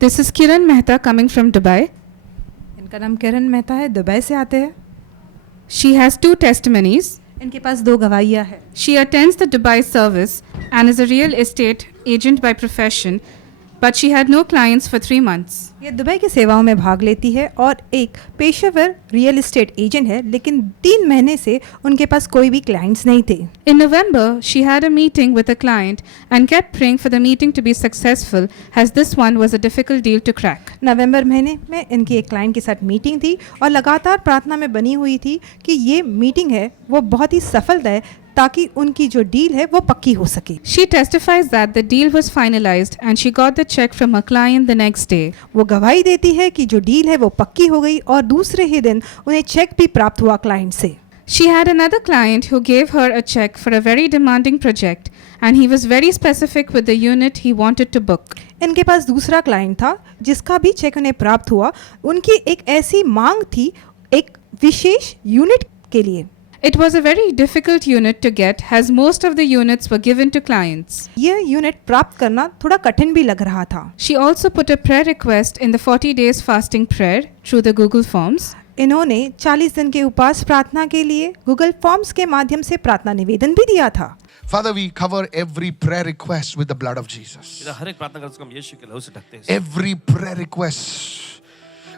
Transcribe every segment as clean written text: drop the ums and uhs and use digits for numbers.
This is Kiran Mehta coming from Dubai. इनका नाम किरण मेहता है, दुबई से आते हैं। She has 2 testimonies. इनके पास 2 गवाहियाँ हैं। She attends the Dubai service and is a real estate agent by profession, but she had no clients for 3 months. ये दुबई की सेवाओं में भाग लेती है और एक पेशेवर रियल एस्टेट एजेंट है, लेकिन 3 महीने से उनके पास कोई भी क्लाइंट्स नहीं थे। In November, she had a meeting with a client and kept praying for the meeting to be successful, as this one was a difficult deal to crack. नवंबर महीने में इनकी एक क्लाइंट के साथ मीटिंग थी और लगातार प्रार्थना में बनी हुई थी कि ये मीटिंग है वो बहुत ही सफल रहे ताकि उनकी जो डील है वो पक्की हो सके। She testifies that the deal was finalized and she got the check from her client the next day. वो गवाही देती है कि जो डील है वो पक्की हो गई और दूसरे ही दिन उन्हें चेक भी प्राप्त हुआ क्लाइंट से। She had another client who gave her a check for a very demanding project, and he was very specific with the unit he wanted to book. इनके पास दूसरा क्लाइंट था जिसका भी चेक उन्हें प्राप्त हुआ। उनकी एक ऐसी मांग थी एक विशेष यूनिट के लिए। It was a very difficult unit to get, as most of the units were given to clients. यह यूनिट प्राप्त करना थोड़ा कठिन भी लग रहा था। She also put a prayer request in the 40 days fasting prayer through the Google Forms. इन्होंने 40 दिन के उपवास प्रार्थना के लिए गूगल फॉर्म्स के माध्यम से प्रार्थना निवेदन भी दिया था। Father, we cover every prayer request with the blood of Jesus. हर एक प्रार्थना करते हम यीशु के लहू से ढकते हैं। Every prayer request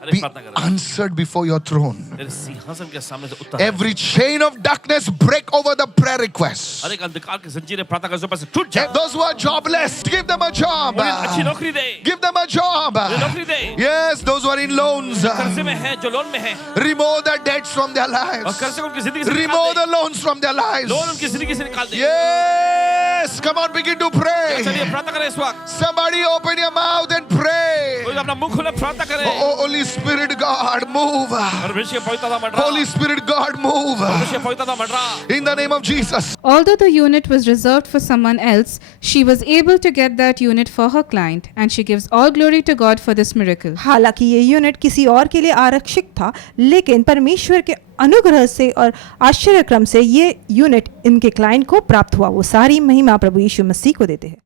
हर be एक प्रार्थना करते answered before your throne. तेरे सिंहासन के सामने से उत्तर। Every chain of darkness break over the prayer requests. हर एक अंधकार की जंजीरें प्रार्थना करते पर से टूट जाए। Those who are jobless, give them a job. उन्हें अच्छी नौकरी दे। Give them a job. उन्हें नौकरी दे। Yes, those who are in loans, कर्जे में हैं, जो लोन में हैं, remove the debts from their और lives. कर्जे को उनकी जिंदगी से Remove निकाल the दे। loans from their lives. Loan उनकी जिंदगी से निकाल दे। Yes, come on, begin to pray. चलिए प्रार्थना करें इस वक्त। Somebody open your mouth and pray. कोई अपना मुंह खोले प्रार्थना करें। Oh, Holy Spirit God, move. और विश्व की पवित्रता मंडरा। Holy Spirit God, move. विश्व की पवित्रता मंडरा। In the name of Jesus. Although the unit was reserved for someone else, she was able to get that unit for her client, and she gives all glory to God for this miracle. हालांकि ये यूनिट किसी और के लिए आरक्षित था, लेकिन परमेश्वर के अनुग्रह से और आश्चर्यक्रम से ये यूनिट इनके क्लाइंट को प्राप्त हुआ। वो सारी महिमा प्रभु यीशु मसीह को देते हैं।